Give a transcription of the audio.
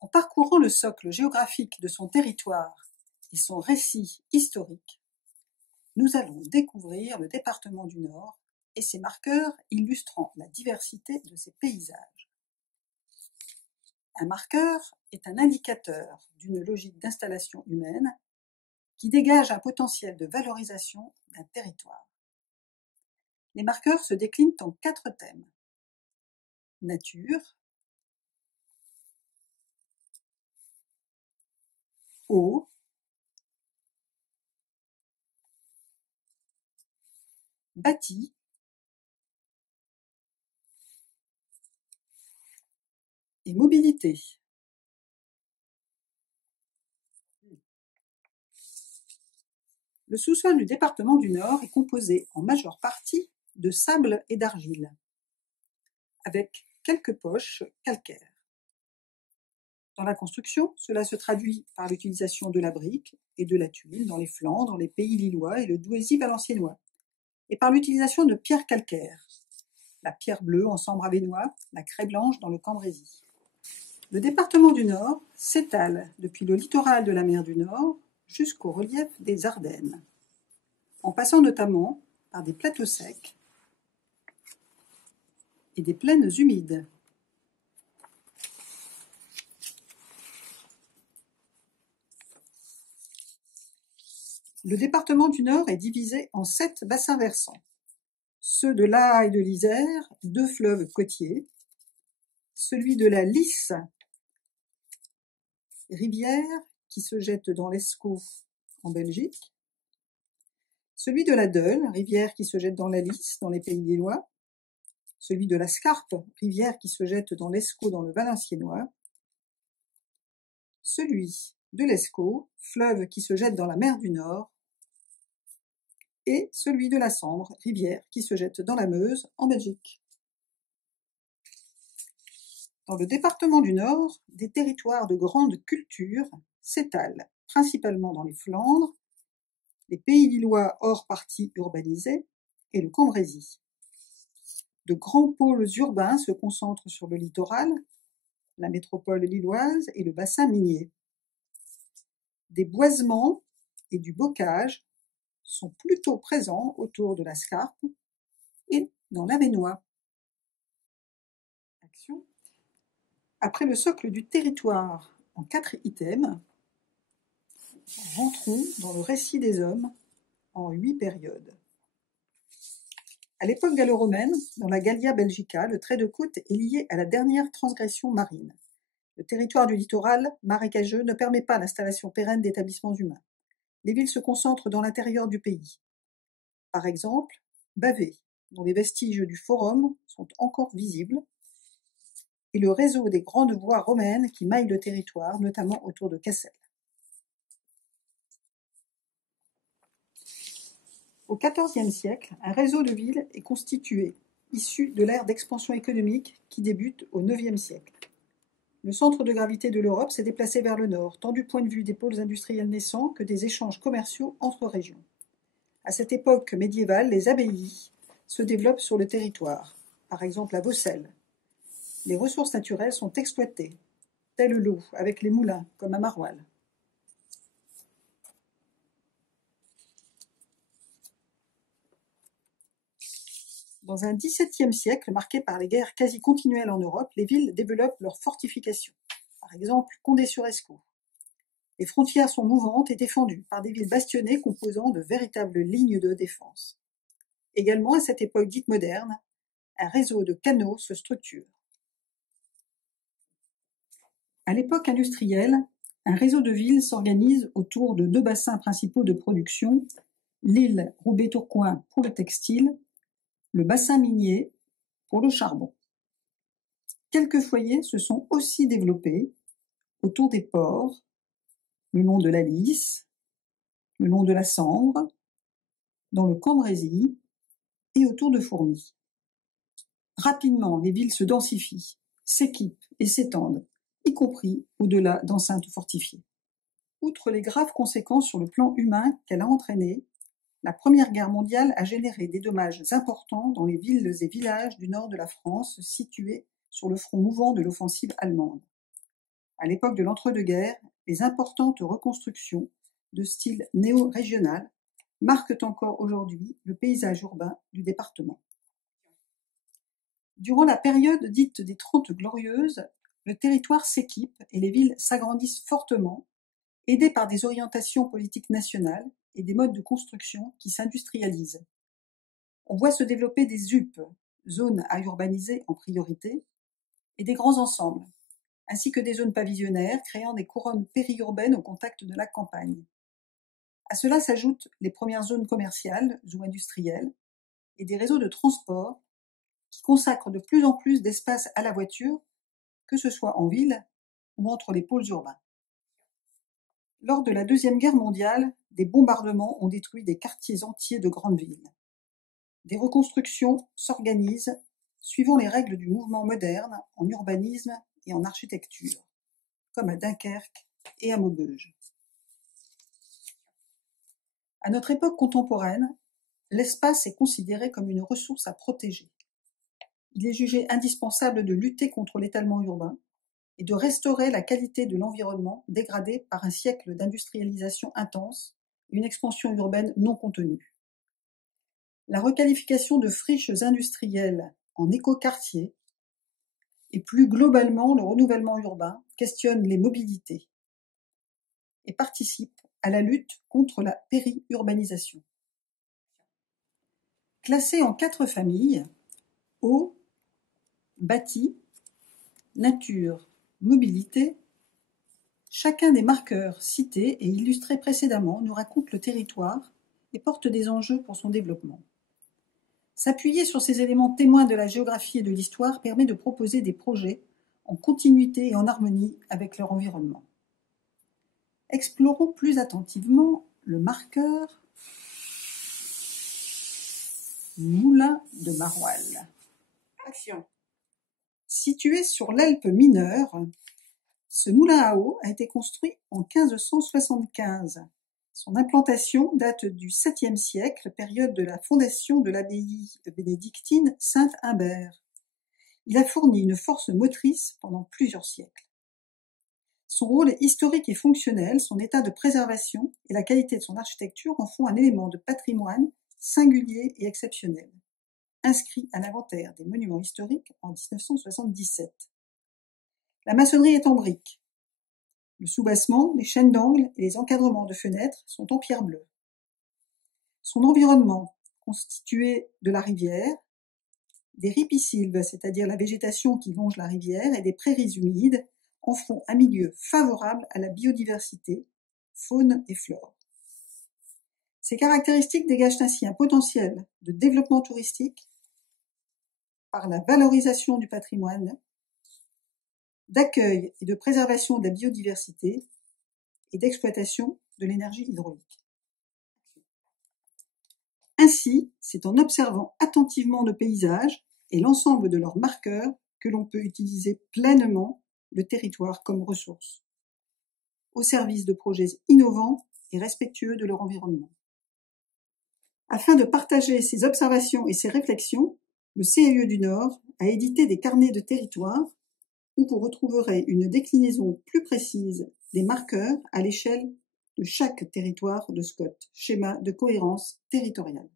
En parcourant le socle géographique de son territoire et son récit historique, nous allons découvrir le département du Nord et ses marqueurs illustrant la diversité de ses paysages. Un marqueur est un indicateur d'une logique d'installation humaine qui dégage un potentiel de valorisation d'un territoire. Les marqueurs se déclinent en 4 thèmes: nature, eau, bâti, et mobilité. Le sous-sol du département du Nord est composé en majeure partie de sable et d'argile, avec quelques poches calcaires. Dans la construction, cela se traduit par l'utilisation de la brique et de la tuile dans les Flandres, les Pays lillois et le Douaisis valenciennois, et par l'utilisation de pierres calcaires, la pierre bleue en Sambre-Avesnois, la craie blanche dans le Cambrésis. Le département du Nord s'étale depuis le littoral de la mer du Nord jusqu'au relief des Ardennes, en passant notamment par des plateaux secs et des plaines humides. Le département du Nord est divisé en 7 bassins versants. Ceux de l'Aa et de l'Isère, 2 fleuves côtiers, celui de la Lys, rivière qui se jette dans l'Escaut en Belgique, celui de la Deule, rivière qui se jette dans la Lys dans les Pays lillois, celui de la Scarpe, rivière qui se jette dans l'Escaut dans le Valenciennois, celui de l'Escaut, fleuve qui se jette dans la mer du Nord, et celui de la Sambre, rivière qui se jette dans la Meuse en Belgique. Dans le département du Nord, des territoires de grande culture s'étalent, principalement dans les Flandres, les Pays lillois hors partie urbanisés et le Cambrésis. De grands pôles urbains se concentrent sur le littoral, la métropole lilloise et le bassin minier. Des boisements et du bocage sont plutôt présents autour de la Scarpe et dans l'Avesnois. Après le socle du territoire en 4 items, rentrons dans le récit des hommes en 8 périodes. À l'époque gallo-romaine, dans la Gallia Belgica, le trait de côte est lié à la dernière transgression marine. Le territoire du littoral marécageux ne permet pas l'installation pérenne d'établissements humains. Les villes se concentrent dans l'intérieur du pays. Par exemple, Bavay, dont les vestiges du forum sont encore visibles, et le réseau des grandes voies romaines qui maillent le territoire, notamment autour de Cassel. Au XIVe siècle, un réseau de villes est constitué, issu de l'ère d'expansion économique qui débute au IXe siècle. Le centre de gravité de l'Europe s'est déplacé vers le nord, tant du point de vue des pôles industriels naissants que des échanges commerciaux entre régions. À cette époque médiévale, les abbayes se développent sur le territoire, par exemple à Vaucelles. Les ressources naturelles sont exploitées, telle l'eau, avec les moulins, comme à Maroilles. Dans un XVIIe siècle marqué par les guerres quasi continuelles en Europe, les villes développent leurs fortifications. Par exemple, Condé-sur-Escaut. Les frontières sont mouvantes et défendues par des villes bastionnées composant de véritables lignes de défense. Également, à cette époque dite moderne, un réseau de canaux se structure. À l'époque industrielle, un réseau de villes s'organise autour de 2 bassins principaux de production, l'île Roubaix-Tourcoing pour le textile, le bassin minier pour le charbon. Quelques foyers se sont aussi développés autour des ports, le long de la Lys, le long de la Sambre, dans le Cambrésis et autour de Fourmies. Rapidement, les villes se densifient, s'équipent et s'étendent, y compris au-delà d'enceintes fortifiées. Outre les graves conséquences sur le plan humain qu'elle a entraînées, la Première Guerre mondiale a généré des dommages importants dans les villes et villages du nord de la France situés sur le front mouvant de l'offensive allemande. À l'époque de l'entre-deux-guerres, les importantes reconstructions de style néo-régional marquent encore aujourd'hui le paysage urbain du département. Durant la période dite des Trente Glorieuses, le territoire s'équipe et les villes s'agrandissent fortement, aidées par des orientations politiques nationales et des modes de construction qui s'industrialisent. On voit se développer des ZUP, zones à urbaniser en priorité, et des grands ensembles, ainsi que des zones pavillonnaires créant des couronnes périurbaines au contact de la campagne. À cela s'ajoutent les premières zones commerciales ou industrielles et des réseaux de transport qui consacrent de plus en plus d'espace à la voiture, que ce soit en ville ou entre les pôles urbains. Lors de la Deuxième Guerre mondiale, des bombardements ont détruit des quartiers entiers de grandes villes. Des reconstructions s'organisent suivant les règles du mouvement moderne en urbanisme et en architecture, comme à Dunkerque et à Maubeuge. À notre époque contemporaine, l'espace est considéré comme une ressource à protéger. Il est jugé indispensable de lutter contre l'étalement urbain et de restaurer la qualité de l'environnement dégradé par un siècle d'industrialisation intense et une expansion urbaine non contenue. La requalification de friches industrielles en écoquartiers et plus globalement le renouvellement urbain questionne les mobilités et participe à la lutte contre la périurbanisation. Classé en 4 familles, eau, bâti, nature, mobilité, chacun des marqueurs cités et illustrés précédemment nous raconte le territoire et porte des enjeux pour son développement. S'appuyer sur ces éléments témoins de la géographie et de l'histoire permet de proposer des projets en continuité et en harmonie avec leur environnement. Explorons plus attentivement le marqueur Moulin de Maroilles. Action. Situé sur l'Helpe mineure, ce moulin à eau a été construit en 1575. Son implantation date du VIIe siècle, période de la fondation de l'abbaye bénédictine Saint-Humbert. Il a fourni une force motrice pendant plusieurs siècles. Son rôle historique et fonctionnel, son état de préservation et la qualité de son architecture en font un élément de patrimoine singulier et exceptionnel, inscrit à l'inventaire des monuments historiques en 1977. La maçonnerie est en briques. Le soubassement, les chaînes d'angles et les encadrements de fenêtres sont en pierre bleue. Son environnement, constitué de la rivière, des ripisylves, c'est-à-dire la végétation qui longe la rivière, et des prairies humides, en font un milieu favorable à la biodiversité, faune et flore. Ces caractéristiques dégagent ainsi un potentiel de développement touristique par la valorisation du patrimoine, d'accueil et de préservation de la biodiversité et d'exploitation de l'énergie hydraulique. Ainsi, c'est en observant attentivement nos paysages et l'ensemble de leurs marqueurs que l'on peut utiliser pleinement le territoire comme ressource, au service de projets innovants et respectueux de leur environnement. Afin de partager ces observations et ces réflexions, le CAUE du Nord a édité des carnets de territoire où vous retrouverez une déclinaison plus précise des marqueurs à l'échelle de chaque territoire de SCOT, schéma de cohérence territoriale.